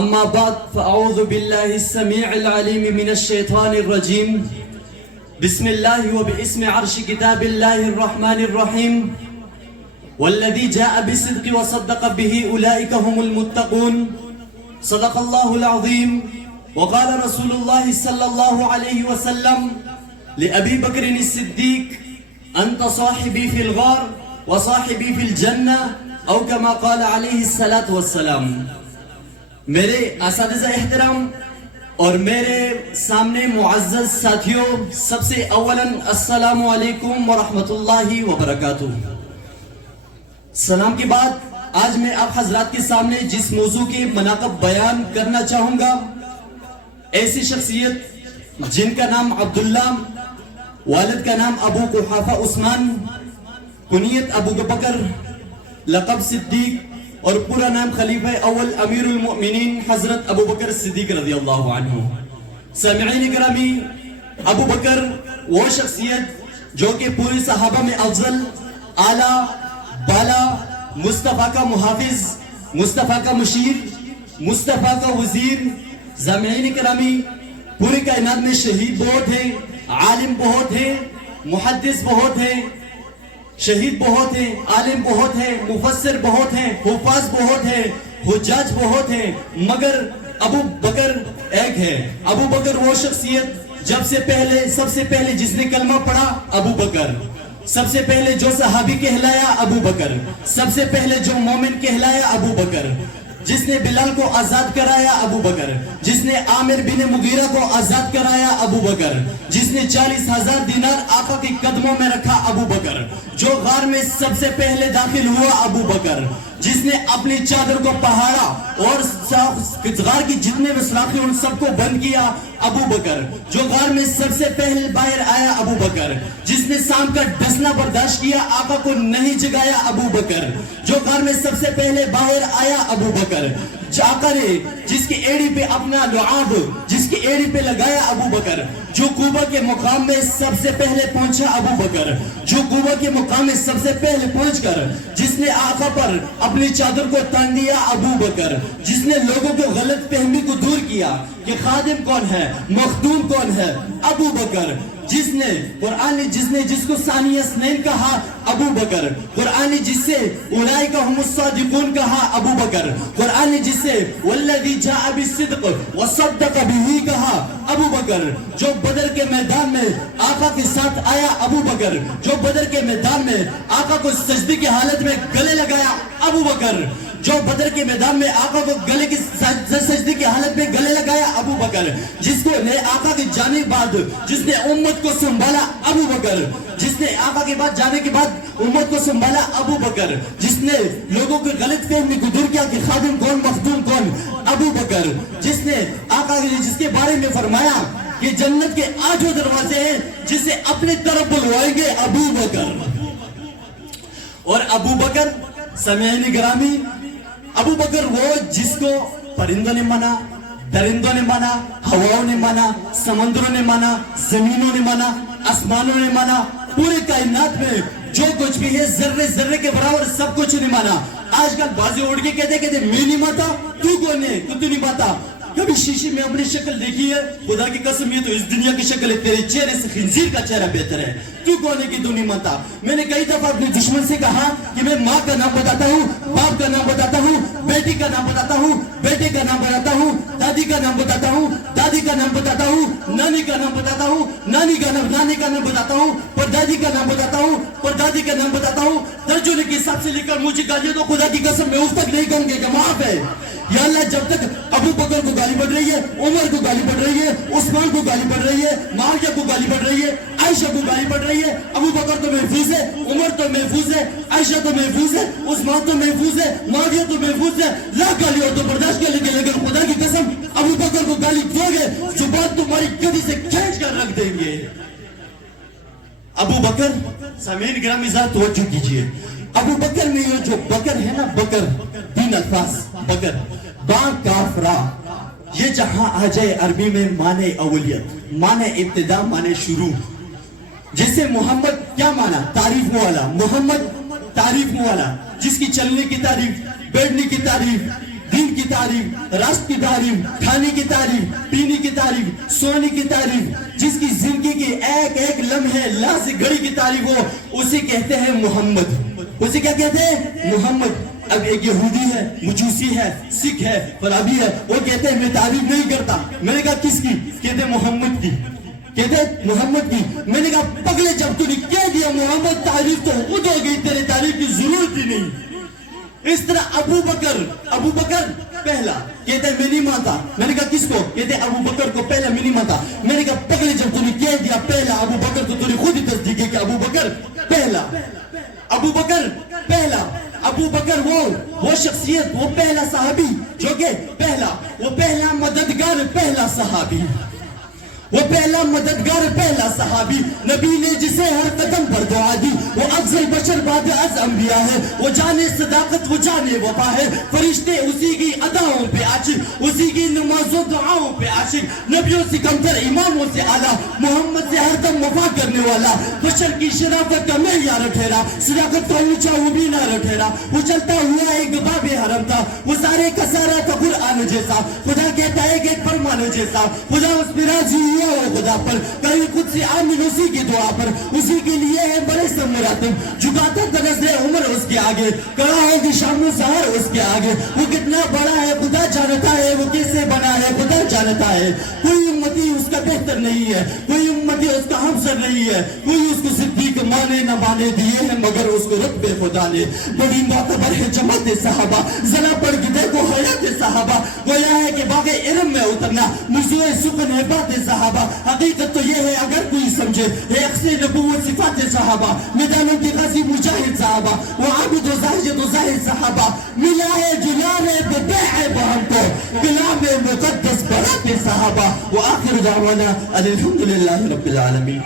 أما بعد فأعوذ بالله السميع العليم من الشيطان الرجيم. بسم الله وباسم عرش كتاب الله الرحمن الرحيم. والذي جاء بالصدق وصدق به أولئك هم المتقون. صدق الله العظيم. وقال رسول الله صلى الله عليه وسلم لأبي بكر الصديق أنت صاحبي في الغار وصاحبي في الجنة أو كما قال عليه الصلاة والسلام. میرے اساتذہ احترام اور میرے سامنے معزز ساتھیوں، سب سے اولاً السلام علیکم ورحمۃ اللہ وبرکاتہ. سلام کے بعد آج میں آپ حضرات کے سامنے جس موضوع کے مناقب بیان کرنا چاہوں گا، ایسی شخصیت جن کا نام عبداللہ، والد کا نام ابو قحافہ عثمان، کنیت ابو بکر، لقب صدیق اور پورا نام خلیفہ اول امیر المؤمنین حضرت ابو بکر صدیق رضی اللہ عنہ. سامعین گرامی، ابو بکر وہ شخصیت جو کہ پوری صحابہ میں افضل، اعلیٰ، بالا، مصطفیٰ کا محافظ، مصطفیٰ کا مشیر، مصطفیٰ کا وزیر. سامعین گرامی، پوری کائنات میں شہید بہت ہیں، عالم بہت ہیں، محدث بہت ہیں، شہید بہت ہیں، عالم بہت ہیں، مفسر بہت ہیں، حفاظ بہت ہیں، حجاج بہت ہیں، مگر ابو بکر ایک ہے. ابو بکر وہ شخصیت سب سے پہلے جس نے کلمہ پڑھا ابو بکر، سب سے پہلے جو صحابی کہلایا ابو بکر، سب سے پہلے جو مومن کہلایا ابو بکر، جس نے بلال کو آزاد کرایا ابو بکر، جس نے عامر بن مغیرہ کو آزاد کرایا ابو بکر، جس نے 40,000 دینار آقا کے قدموں میں رکھا ابو بکر، جو غار میں سب سے پہلے داخل ہوا ابو بکر، جس نے اپنی چادر کو پہاڑا اور غار کی جتنے بھی سلاخیں ان سب کو بند کیا ابو بکر، جو غار میں سب سے پہلے باہر آیا ابو بکر، جس نے سام کا ڈسنا برداشت کیا آقا کو نہیں جگایا ابو بکر، جو غار میں سب سے پہلے باہر آیا ابو بکر، آقا نے جس کی ایڑی پہ اپنا لعاب جس کی ایڑی پہ لگایا ابو بکر، جو کوبا کے مقام میں سب سے پہلے پہنچا ابو بکر، جو کوبا کے مقام میں سب سے پہلے پہنچ کر جس نے آقا پر اپنی چادر کو تان دیا ابو بکر، جس نے لوگوں کو غلط فہمی کو دور کیا کہ خادم کون ہے، مخدوم کون ہے، ابو بکر، جس نے قرآن جس کو ثانی اثنین کہا ابو بکر، قرآن جس سے اولئک هم الصادقون کہا ابو بکر، قرآن جس سے والذی جاء بالصدق وصدق به کہا ابو بکر، جو بدر کے میدان میں آقا کے ساتھ آیا ابو بکر، جو بدر کے میدان میں آقا کو سجدے کی حالت میں گلے لگایا ابو بکر، جو بدر کے میدان میں آقا کو گلے کی سجدے کی حالت میں گلے لگایا ابو بکر، جس کو نے آقا کے جانے بعد جس نے امت کو سنبھالا ابو بکر، جس نے آقا کے بعد جانے کے بعد امت کو سنبھالا ابو بکر، جس نے لوگوں کے غلط فہمی کو دور کیا کہ خادم کون مخدوم کون ابو بکر، جس نے آقا جس کے بارے میں فرمایا کہ جنت کے 8 دروازے ہیں جسے اپنے طرف بلوائیں گے ابو بکر. اور ابو بکر سامعین گرامی، ابو بکر وہ جس کو پرندوں نے مانا، درندوں نے مانا، ہواؤں نے مانا، سمندروں نے مانا، زمینوں نے مانا، آسمانوں نے مانا، پورے کائنات میں جو کچھ بھی ہے ذرے ذرے کے برابر سب کچھ نہیں مانا. آج کل بازی اڑ کے کہتے میں نہیں ماتا، تو کون ہے، تو نہیں ماتا. کبھی شیشے میں اپنی شکل دیکھی ہے؟ خدا کی قسم یہ تو اس دنیا کی شکل ہے، تیرے چہرے سے خنزیر کا چہرہ بہتر ہے. تو کون ہے کہ تو نہیں مانتا؟ میں نے کئی دفعہ اپنے دشمن سے کہا کہ میں ماں کا نام بتاتا ہوں، باپ کا نام بتاتا ہوں، بیٹی کا نام بتاتا ہوں، بیٹے کا نام بتاتا ہوں، دادی کا نام بتاتا ہوں، دادی کا نام بتاتا ہوں، نانی کا نام بتاتا ہوں، نانی کا نام بتاتا ہوں، پردادی کا نام بتاتا ہوں، پردادی کا نام بتاتا ہوں. درجنے کے حساب سے لے کر مجھے گالیاں تو خدا کی قسم میں اس تک نہیں کہوں گے کہ معاف ہے. یا اللہ، جب تک ابو بکر کو گالی پڑ رہی ہے، عمر کو گالی پڑ رہی ہے، عثمان کو گالی پڑ رہی ہے، معاویہ کو گالی پڑ رہی ہے، عائشہ کو گالی پڑ رہی ہے، ابو بکر تو محفوظ ہے، عمر تو محفوظ ہے، عائشہ تو محفوظ ہے، عثمان تو محفوظ ہے، معاویہ تو محفوظ ہے، لاکھ گالی اور تو برداشت کر لیں گے، لیکن خدا کی قسم ابو بکر کو گالی دو گے زبان تمہاری گدی سے کھینچ کر رکھ دیں گے. ابو بکر سامعین گرامی ذرا توجہ کیجئے. ابو بکر میں یہ جو بکر ہے نا، بکر 3 الفاظ، بکر با کاف را، یہ جہاں آ جائے عربی میں معنی اولیت، معنی ابتدا، معنی شروع. جسے محمد کیا معنی؟ تعریف والا. محمد تعریف والا، جس کی چلنے کی تعریف، بیٹھنے کی تعریف، دین کی تعریف، راشت کی تعریف، کھانے کی تعریف، پینے کی تعریف، سونے کی تعریف، جس کی زندگی کی ایک ایک لمحے لحظے گھڑی کی تعریف ہو، اسے کہتے ہیں محمد۔ اسے کیا کہتے ہیں؟ محمد۔ اب ایک یہودی ہے، مجوسی ہے، سکھ ہے، فرابی ہے، وہ کہتے ہیں میں تعریف نہیں کرتا۔ میں نے کہا کس کی؟ کہتے ہیں محمد کی۔ کہتے ہیں محمد کی۔ میں نے کہا پگلے جب تو نے کہہ دیا محمد، تعریف تو خود ہو گئی، تیرے تعریف کی ضرورت ہی نہیں۔ اس طرح ابو بکر پہلا، کہتے ہیں میں نہیں مانتا۔ میں نے کہا کس کو؟ کہتے ہیں ابو بکر کو پہلا میں نہیں مانتا۔ میں نے کہا پگلے جب تو نے کہہ دیا پہلا ابو بکر، تو نے خود ہی تصدیق ہے کہ ابو بکر پہلا۔ ابو بکر پہلا۔ ابو بکر وہ شخصیت، وہ پہلا صحابی جو کہ وہ پہلا مددگار، پہلا صحابی، وہ پہلا مددگار، پہلا صحابی، نبی نے جسے ہر قدم پر دعا دی، وہ افضل بشر بعد از انبیاء ہے، وہ جانے صداقت، وہ جانے وفا ہے، فرشتے اسی کی اداؤں پہ عاشق، اسی کی نمازوں دعاؤں پہ عاشق، نبیوں سے کمتر، اماموں سے اعلیٰ، محمد سے ہر دم وفا کرنے والا، بشر کی شرافت کا معیار ٹھہرا، صداقت کا اونچا وہ بھی نہ ٹھہرا، وہ چلتا ہوا ایک باب حرم تھا، وہ سارے کا سارا تھا قرآن جیسا، خدا کہتا ہے کہ ایک فرمان جیسا، خدا اس پہ راضی ہوا وہ خدا پر، کہیں خود سے آمین اسی کی دعا پر، اسی کے لیے ہے بڑے سب مراتب، جھکاتا تھا نظر عمر اس کے آگے، کہا ہے کہ شام و سحر اس کے آگے، وہ کتنا بڑا ہے خدا جانتا ہے، وہ کیسے بنا ہے خدا جانتا ہے، کوئی امتی اس کا بہتر نہیں ہے، کوئی امتی اس کا ہمسر نہیں ہے، کوئی اس کو صدیق مانے نہ مانے دیے ہیں، مگر اس کو رتبے خدا نے بڑی معتبر ہے جماعت صحابہ، ذرا پڑھ کے دیکھو حیات صحابہ، گویا ہے کہ باغ علم میں اترنا موضوع سکن ہے بات صحابہ، حقیقت تو یہ ہے اگر کوئی سمجھے، ہے اقص نبوت صفات صحابہ، میدانوں کی غازی مجاہد صحابہ، وہ عابد و زاہد و زاہد صحابہ، ملا ہے جلا ہے ببیع بہم کو، کلام مقدس برات صحابہ، وآخر دعوانا الحمدللہ رب العالمین۔